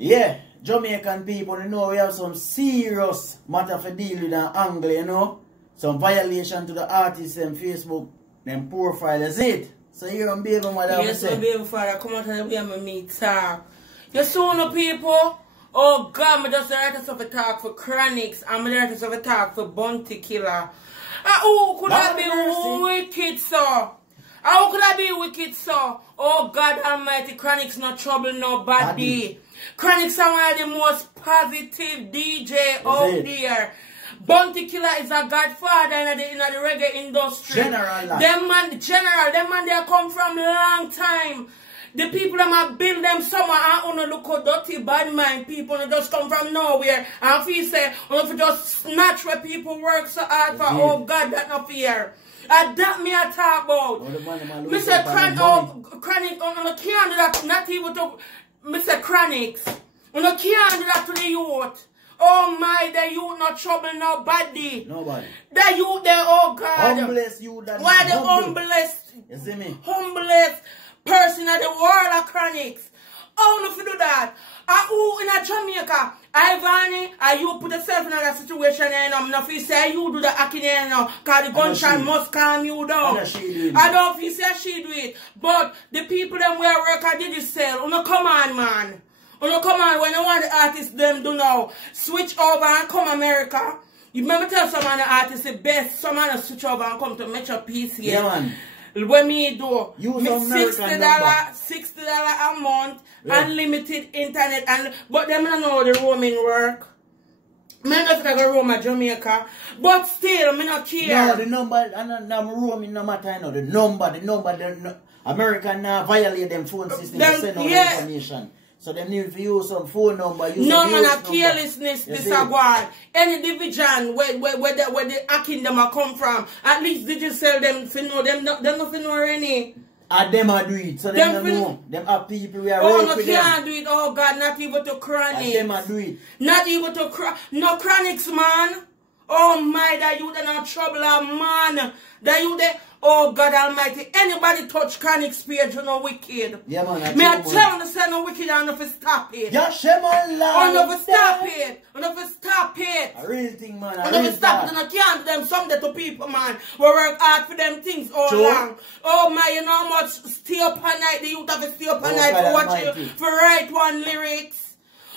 Yeah, Jamaican people, you know, we have some serious matter for deal with an angle, you know. Some violation to the artists and Facebook, them profile, is it? So you're on baby mother. Yes, my baby father, come out and be a me talk. You saw no people? Oh God, I just the writers of a talk for Chronics, and the writers of a talk for Bounty Killer. Who could I be wicked, so? How could I be wicked, so? Oh God Almighty, Chronics not trouble nobody. Chronics are one of the most positive DJ out there. Bounty Killer is a godfather in the reggae industry. Them man, they come from a long time. The people that might build them summer and on look how dirty bad mind people that just come from nowhere. And if you say, if you just snatch where people work so hard for, oh God, that not fear. That me I talk about. Mr. Chronic, I can't do that, not even to Mr. Chronics. I can't do that to the youth. Oh my, the youth not trouble nobody. Nobody. The youth there, oh God. Humblest you that. Why the humblest? You see me? Humblest person in the world of Chronics. How do you do that? Who in a Jamaica? Ivani, you put yourself in a situation and I'm not feel say you do the acting now because the gunshot must calm you down. I don't feel say she do it. But the people them where work at digital, come on man. Come on, when you want the artists them do now, switch over and come America. You remember tell some of the artists the best, some of them switch over and come to Metro PC. Yeah man. When me do, me $60 a month, yeah. Unlimited internet, but them don't know the roaming work. Me not gonna roam at Jamaica, but still, me not care. No, the number, and I'm roaming no matter, no, the number, America now violate them phone system to send out information. So they need to use some phone number. No man, a carelessness this a one. Any division where the hacking them a come from, at least did you sell them for know them not know any. And them a do it, so them don't know. Them are people we are no can't do it, oh God, not even to Chronics. And them a do it. Not even to no Chronics, man. Oh my, that you they not trouble, man. That you they, oh God Almighty, anybody touch Chronics page, you know wicked. Yeah man, me I tell them to say no wicked and if stop it. Yeah, Sheman Lord. And if stop it. And if stop it. A real thing, man. And if stop it, and I can't do them someday to people, man. We work hard for them things all long. Oh my, you know how much stay up all night, the youth have to stay up all night to watch you, for write one lyrics.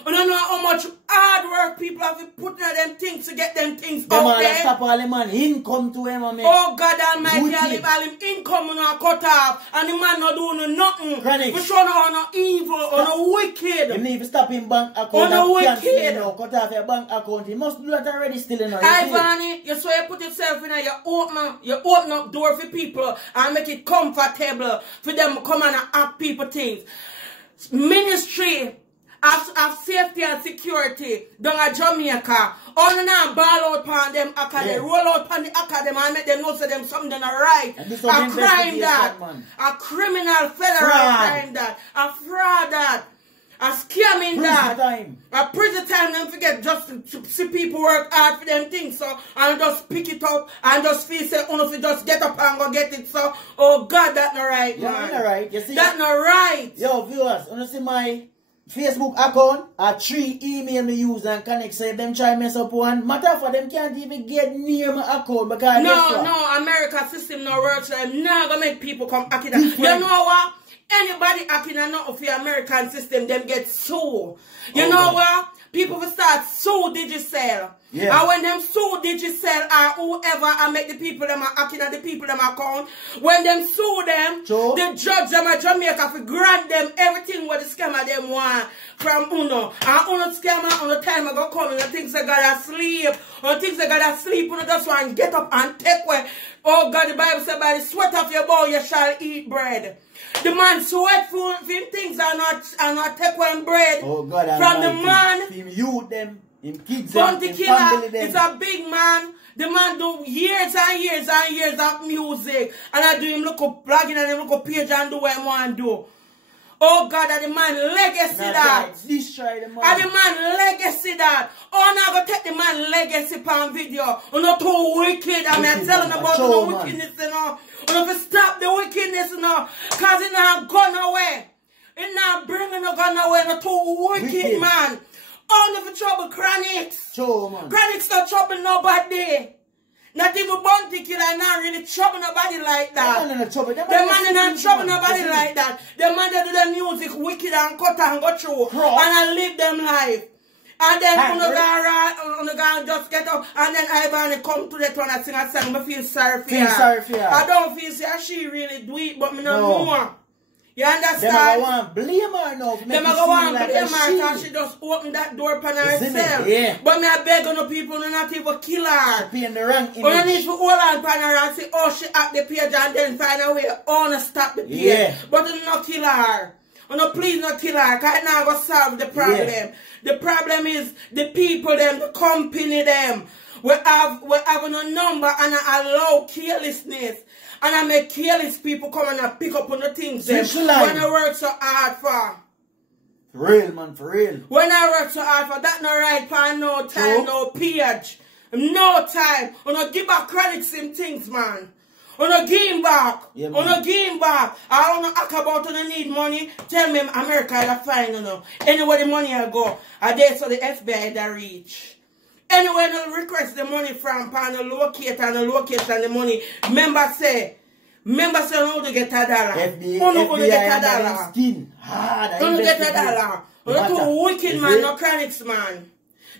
And you know how much hard work people have to put in them things to get them things out there. Stop all the man income to him, man. Oh God Almighty, I leave all him income and cut off, and the man not doing nothing. Chronics. We show no evil or no wicked. You need to stop him bank account. Or no wicked. Cut off your bank account. He must do that already still in our Ivani, you saw you put yourself in there, you open up door for people and make it comfortable for them to come and ask people things. Ministry of safety and security down at Jamaica. All the now ball out on them academy, roll out on the academy and make them know so them something right. A crime that, a criminal federal crime that, a fraud that, a scamming that, a prison time, don't forget just to see people work hard for them things, so and just pick it up and just feel say, if you just get up and go get it, so oh God, that not right, man. Yeah, not right. You see, that not right. Yo, viewers, you see my Facebook account, 3 email me use and connect, so if them try mess up one, matter for them can't even get near my account because no, America system no works, so I'm not gonna make people come acting that. You know what? Anybody acting and not of the American system, them get sued. You know what? People will start sue Digicel. Yeah. And when them sue Digicel or whoever and make the people them are acting and the people them account, when them sue them, the judge them at Jamaica for grant them everything what the scammer them want from Uno. And Uno scammer on the time I go come and things they gotta sleep. And things they gotta sleep, Uno just want to get up and take away. Oh God, the Bible said by the sweat of your bow you shall eat bread. The man sweat for him things are not take one bread. Oh God, from the man. Him youth them, him kids Bounty them, Killer is a big man. The man do years and years and years of music. And I do him look up blogging and him look up page and do what he want to do. Oh God, that the man legacy that. Destroy the man. And the man legacy that. Oh, now go take the man legacy pan video. Oh, not too wicked. I mean, telling about the wickedness, you know. Oh, if you stop the wickedness, you know. Because it not gone away. It not bringing no gun away, no too wicked, man. Only for trouble Chronics. True, man. Chronics not trouble nobody. Not even Bounty Killer not really trouble nobody like that. The man in trouble. The man not trouble nobody like that. The man that do the music wicked and cut and go through. And I live them life. And then you go just get up and then Ivan come to that one and sing a song. I feel sorry for her. I don't feel say she really do it, but me no know. You understand? Them I want blame her now. Them I go want blame her because she just opened that door for herself. Yeah. But me I beg on the people not even kill her. She paying the wrong image. You need to hold on for her and say, oh, she at the page and then find a way to stop the page. Yeah. But you not kill her. Oh no, please not kill her, because it's not going to solve the problem. Yeah. The problem is the people, them, the company, them. We have a number and allow carelessness. And I make careless people come and pick up on the things them when I work so hard for. For real, man, for real. When I work so hard for, that no right for no time, no page. No time. I don't give back credit some things, man. On a game back. Yeah, on a game back. I don't ask about when I need money. Tell me America is fine, you know. Anywhere the money I go, I dare so the FBI that reach. Anywhere I request the money from, and the location the money. Member say how to get $1. FBI get $1. Skin. Hard. Don't get $1. You're too wicked, man. No Chronics, man.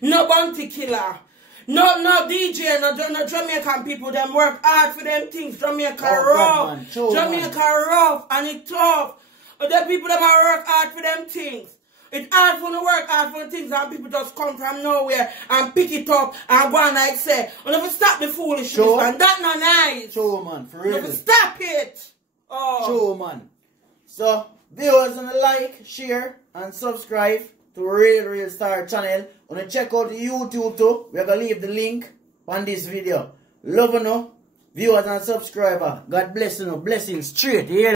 No Bounty Killer. No DJ, no Jamaican people, them work hard for them things. Jamaica rough. Jamaica rough and it's tough. The people that work hard for them things. It's hard for them to work hard for things and people just come from nowhere and pick it up and go and like say, you never stop the foolishness, man. That's not nice. Sure, man, for real. You never stop it. Oh. Sure, man. So, viewers, like, share, and subscribe to Real Star channel. Wanna check out the YouTube too. We're gonna leave the link on this video. Love you know, viewers and subscribers. God bless you know. Blessings straight here.